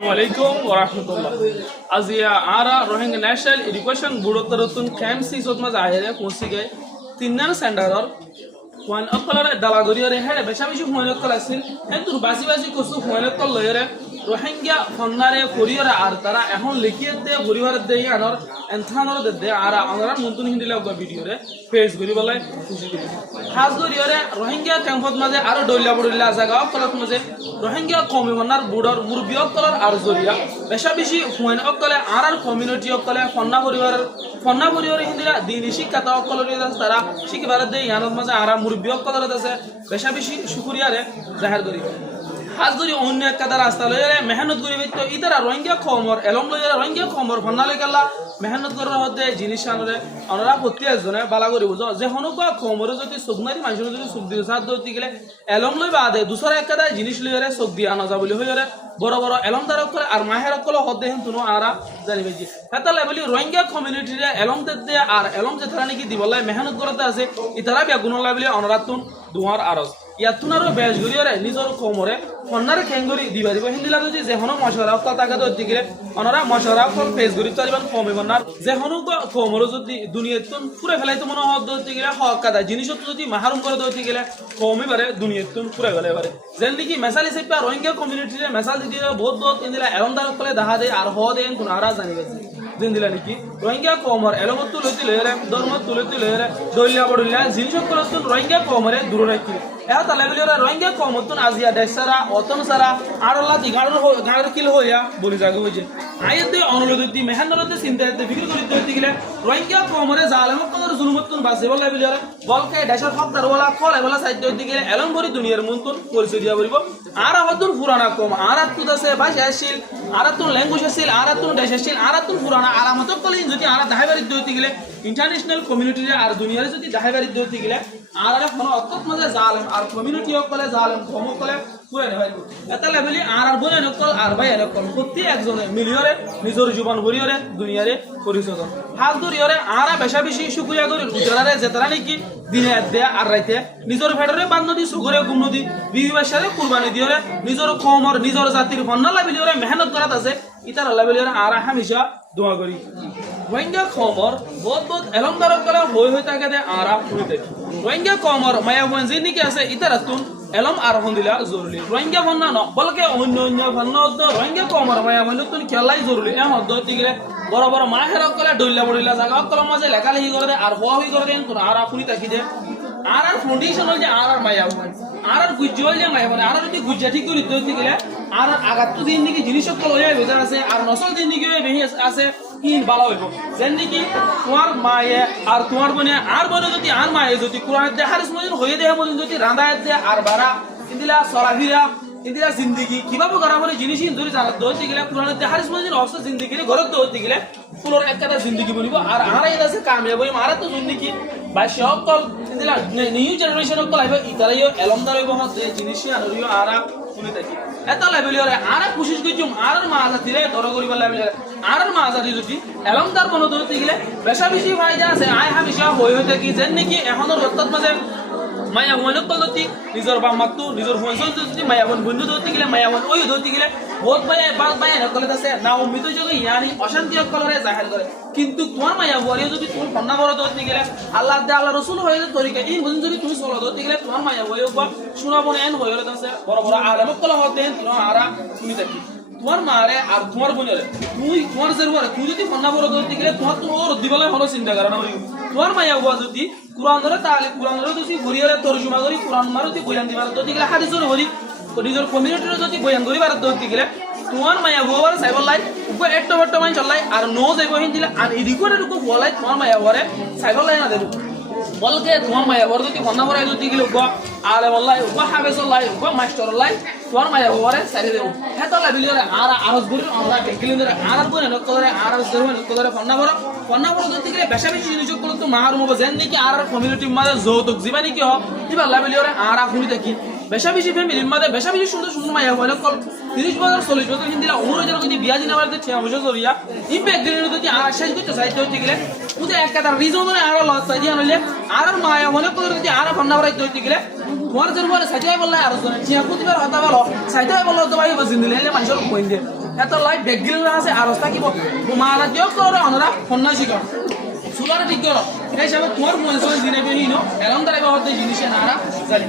Assalamualaikum warahmatullah. Azia ara Rohingya National Education Board tarutun KMC sotma zahire posi gay tinnan sendaror wan akkolare dalagori ore hele beshabishi huane kolasil entur basi kosu huane kol loyere Rohingya fonnare koriyore ar tara ehon likiyete poribar dei anor enthanor de ara anara muntun hindile go video re face gori balai খুশি করি খাস করি ore Rohingya campot maje aro doilla bodilla জায়গা অকলত maje Rohingya কমিউনার বুডর মুরবি অকলর আর জরিয়া বেশাবিশি Juan অকলে আর community অকলে ফন্না পরিবারের হিন্দিরা দিন শিক্ষা অকলর তারা শিখিবার দেই ইয়ানত মাঝে আর মুরবি অকলর আছে বেশাবিশি শুকরিয়ারে জাহির করি খাস করি অন্য একটা রাস্তা লইরে মেহনত করি তো ইতারা Rohingya খমর এলম লইরে Rohingya খমর ফন্নালে গেলা মেহনত করার হতে জিনিস আনরে অনরা প্রত্যেকজনে বালা করি বুঝো যে হনুকা খমরে যদি সুগনারি মানুষ যদি সুখ দিয়ে সাথ ধরতে গেলে এলম লই বাদে দুসরা একটা জিনিস লইরে সুখ দিয়ে আনা যা বলি হইরে বড় বড় এলম দ্বারা করে আর মাহের কল হতে হেন তুনো আরা জানিবে জি হেতালে বলি Rohingya কমিউনিটি রে এলম দে আর এলম যে তারা নাকি দিবলাই মেহনত করতে আছে ইতারা বিয়া গুণলা বলি অনরাতুন দুয়ার আরজ ইয়াতুনারো বেশ গরিয়রে নিজর খমরে ফন্নারে খেঙ্গরি দিবা দিব হিন্দিলা যদি যে হনো মশরা কল টাকা ধরতে গেলে অনরা মশরা কল ফেস গরি তারিবান কমে বন্নার যে হনো খমরে যদি দুনিয়াতুন পুরো ফেলাইতে মনে হদ ধরতে গেলে হক কাদা জিনিস যদি মাহরুম করে ধরতে গেলে কমই পারে দুনিয়াতুন পুরো গলে পারে যেন নাকি মেসালি সেপা Rohingya কমিউনিটি রে মেসাল দিয়ে বহুত ইন্দিলা এরমদার কলে দেখা দেয় আর হ দেন কোন আরা জানিবে দিন দিলা নাকি Rohingya কমর এলমত তুলতি লয়রে ধর্মত তুলতি লয়রে দইলা বড়িলা জিনিস করতুন Rohingya কমরে দূর রাখি এহ তালে বলি Rohingya কমতুন আজিয়া দেশরা অতন সারা আরলা গাড়র কিল হইয়া বলি জাগে হইছে আইতে অনুরোধতি মেহান্নরতে চিন্তাতে ফিকির করি দিতে গেলে Rohingya কমরে জালেমত কদর জুলুমতুন বাসে বলা বলি বলকে দেশের হকদার ওয়ালা কল এবলা সাইড দিতে গেলে এলম ভরি দুনিয়ার মুনতুন পরিচয় দিয়া বলিব আর হদুন পুরানা কম আর আত্তু দাসে ভাষা আসিল আর আত্তু ল্যাঙ্গুয়েজ আসিল আর আত্তু দেশ আসিল আর আত্তু পুরানা আলামত কল যদি আর দাহাইবারি দিতে গেলে ইন্টারন্যাশনাল কমিউনিটি আর দুনিয়ার যদি দাহাইবারি দিতে গেলে আর কোন অত্যত মাঝে জালেম আর কমিউনিটি কলে জালেম কম কলে পুরে নেবাইব এটা লেভেলি আর বনে নকল আর ভাই নকল প্রতি একজনে মিলিয়রে নিজর জীবন ভরিয়রে দুনিয়ারে পরিচয় হাত ধরিয়রে আর বেশা বেশি শুকুরিয়া করি উজারারে যেতারা নাকি দিনে দে আর রাইতে নিজর ফেডরে বান নদী সুগরে গুম নদী বিবিবাসারে কুরবানি দিয়রে নিজর কমর নিজর জাতির ফন্না লাভিলিয়রে মেহনত করাত আছে ইতার লাভিলিয়রে আর হামেশা দোয়া করি Rohingya খমর বহুত এলমদার করা হই থাকে দে আরা ফুরিতে Rohingya খমর মায়া বনজি নিকে আছে ইতারাতুন এলম আর হন্দিলা জরুরি Rohingya ফন্না ন বলকে অন্য ফন্না তো Rohingya খমর মায়া বনতুন খেলাই জরুরি এ হদ দিগরে বড় বড় মাহের কলে ডইলা বড়িলা জায়গা কলম মাঝে লেখা লেখি করে দে আর হওয়া হই করে দেন তো আরা ফুরি থাকি দে আর ফাউন্ডেশন হল যে আর মায়া বন আর গুজ্জল যে মায়া বন আর যদি গুজ্জা ঠিক করে দিতে গেলে আর আগাত দিন নাকি জিনিস সকল হয়ে বেজার আছে আর নসল দিন নাকি বেহি আছে ইন ভালো হইব যেন নাকি তোমার মায়ে আর তোমার বোনে আর বোনে যদি আর মায়ে যদি কোরআন দে হারিস মজিন হয়ে দেহ মজিন যদি রান্দায় দে আর বারা ইন্দিলা সরাফিরা ইন্দিলা জিন্দেগি কিভাবে করা বলে জিনিস ইন্দুরি জানাত দইতে গেলে কোরআন দে হারিস মজিন অবস্থা জিন্দেগির ঘরত দইতে গেলে পুরো একটা জিন্দেগি বলিব আর আর এই আছে কামিয়াব হই মারা তো জিন্দেগি বা সকল ইন্দিলা নিউ জেনারেশন কল আইব ইতারাইও এলমদার হইব হতে জিনিস আনরিও আরা শুনে থাকি এটা লেভেলিয়রে আর কোশিশ করছুম আর মাজাতিরে দর করিবার লেভেলিয়রে আর মাজাতি যদি এলমদার বন ধরতে গেলে বেশা বেশি ফায়দা আছে আয় হামেশা হই থাকি যেন নাকি এখনো রত্তত মাঝে মায়া মনক পদ্ধতি নিজর বা মাতু নিজর ফোনসল যদি মায়া মন বন্ধু ধরতে গেলে মায়া মন ওই ধরতে গেলে বহুত ভাই নকলে আছে না উম্মিত যোগে ইয়ানি অশান্তি কলরে জাহির করে কিন্তু তোমার মায়া বরিও যদি তুমি ফন্না বড় ধরতে গেলে আল্লাহ দে আল্লাহ রাসূল হয়ে তরিকা এই বন্ধু যদি তুমি সলো ধরতে গেলে তোমার মায়া বরিও বা শোনাবো এন হয়ে গেলে আছে বড় বড় আলেম কল হতে তুমি আরা শুনি থাকি তোমার মারে আর তোমার বোনের তুই তোমার জরুরি তুই যদি ফন্না বড় ধরতে গেলে তোমার তো ওর দিবলে হলো চিন্তা করা না তোমার মায়া বুয়া যদি কুরআন ধরে তাহলে কুরআন ধরে যদি ঘুরিয়ে তরজমা করি কুরআন মারুতি বয়ান দিবার ধরতে গেলে হাদিসের হরি নিজের কমিউনিটির যদি বয়ান করিবার ধরতে গেলে তোমার মায়া বুয়ার সাইবলাই উপর একটু বট্ট মান চলাই আর নো যাইব হিন দিলে আর এদিকে এরকম বলাই তোমার মায়া বুয়ারে সাইবলাই না দেব বলকে তোমার মায়া বুয়ার যদি ফন্না বড়াই যদি গেলে আলে বললাই উপর হাফেজল্লাই উপর মাস্টারল্লাই তোমার মায়া বুয়ারে সাইরে দেব হেতা লাভিলিয়রে আর আরজ গুরি আমরা টেকিলিন্দরে আর বনে নকলরে আর জরুরি নকলরে ফন্না বড় যদি গেলে বেশা বেশি জিনিস করলে তো মাহারুম হবে যেন নাকি আর কমিউনিটি মাঝে যৌতুক জীবানি কি হয় এবার লাভিলিয়রে আর শুনি থাকি বেশা বেশি ফ্যামিলির মাঝে বেশা বেশি সুন্দর সুন্দর মায়া হয় নকল 30 বছর 40 বছর হিন্দিলা অনুরোধ যদি বিয়া দিনা বাড়িতে 6 বছর ধরিয়া ইম্প্যাক্ট দিনের যদি আর শেষ করতে চাইতে হইতে গেলে ওদের একটা রিজন আর লস চাই দিয়া নইলে আর মায়া মনে করে যদি আর ফন্না বাড়াইতে হইতে গেলে তোমার জন্য সাইতে বললে আর চিয়া প্রতিবার হতা বলো সাইতে বললো তো ভাই বসিন দিলে মানুষের কইন দে এত লাইট বেগিল আছে আর থাকিব তোমারা দিও করে অনরা সন্ন্যাসী কর সুলার ঠিক করো এই হিসাবে তোমার মনে জিনে বেহিনো এরম তারা বাবা জিনিসে নারা জানি